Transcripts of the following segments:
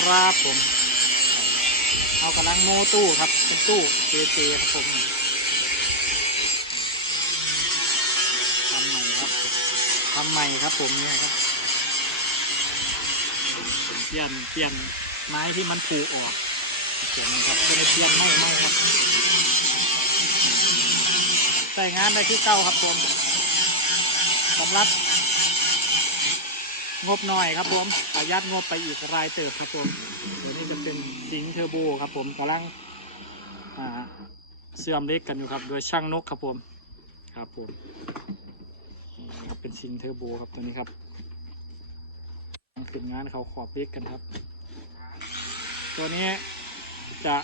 ครับผมเอากำลังโมตู้ครับเป็นตู้เจเจครับผมทำใหม่ครับทำใหม่ครับผมเนี่ยครับเปลี่ยนเปลี่ยนไม้ที่มันผุออกเปลี่ยนครับไม่ได้เปลี่ยนไม่ไม่ครับใส่งานได้ที่เก้าครับผมสำหรับ งบหน่อยครับผมประหยัดงบไปอีกรายเติบครับผมเดี๋ยวนี้จะเป็นสิงเทอร์โบครับผมกำลังเสื่อมเล็กกันอยู่ครับ โดยช่างนกครับผมครับผมครับเป็นสิงเทอร์โบครับตัวนี้ครับขึ้นงานเขาขอบเล็กกันครับ ตัวนี้จะ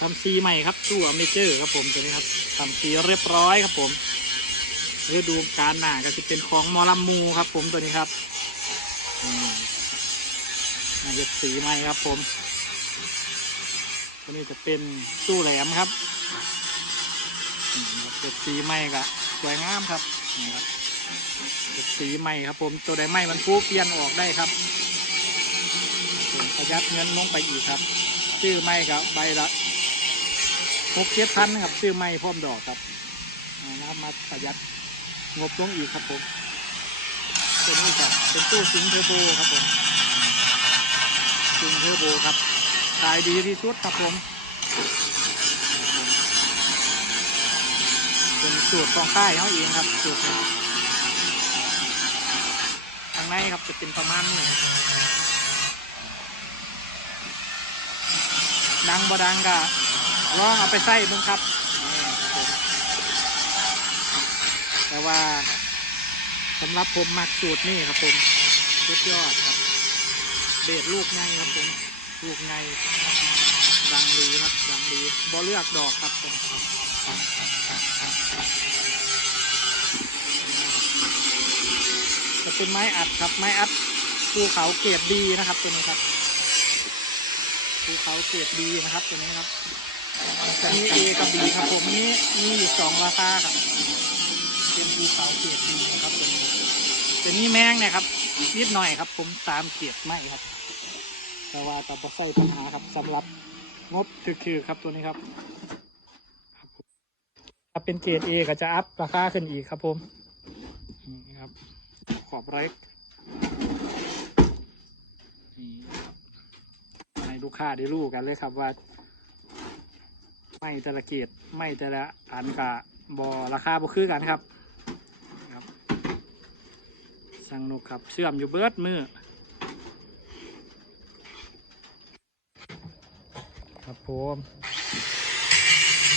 ทำซีใหม่ครับตู้อเมเจอร์ครับผมตัวนี้ครับทำซีเรียบร้อยครับผม ฤดูกาลหน้าก็จะเป็นของมอลัมมูครับ ผมตัวนี้ครับอ่าจะสีใหม่ครับ ผมตัวนี้จะเป็นตู้แหลมครับอืมครับเป็นสีใหม่ก็สวยงามครับเป็นสีใหม่ครับ ผมตัวใดใหม่มันฟูเปลี่ยนออกได้ครับประหยัดเงินลงไปอีกครับ ซื้อใหม่กับใบละหกเจ็ดพันครับ ซื้อใหม่พร้อมดอกครับนะครับมาประหยัด งบลงอีกครับผมตัวนี้จะเป็นตู้ซิงเทอร์โบครับผมซิงเทอร์โบครับขายดีที่สุดครับผมเป็นสูตรของค่ายเขาเองครับสูตรข้างในครับจะเป็นประมาณนี้ดังบดังก็ลองเอาไปใส่เบิ่งครับ แต่ว่าสำหรับผมมักสูตรนี่ครับผมสุดยอดครับ เบสลูกไงครับผม ลูกไงดังดีครับดังดีบอเลือกดอกครับผมจะเป็นไม้อัดครับ ไม้อัดภูเขาเกรดดีนะครับตัวนี้ครับภูเขาเกรดดีนะครับตัวนี้ครับมีเอกับบีครับผมมีมีอยู่สองราคาครับ เป็นภูเขาเกียดดีนะครับตัวนี้ตัวนี้แมงเนี่ยครับนิดหน่อยครับ ผมตามเกียดไม่ครับ แต่ว่าต่อไปใส่ปัญหาครับสำหรับงบคือๆครับตัวนี้ครับครับผมถ้าเป็นเกรดเอก็จะอัพราคาขึ้นอีกครับผมนี่ครับ ขอบเล็กนี่ครับให้ลูกค้าได้รู้กันเลยครับว่า ไม่แต่ละเกรดไม่แต่ละอันกะบอราคาบ่คือกันครับ ช่างนกครับเชื่อมอยู่เบิดมือครับผม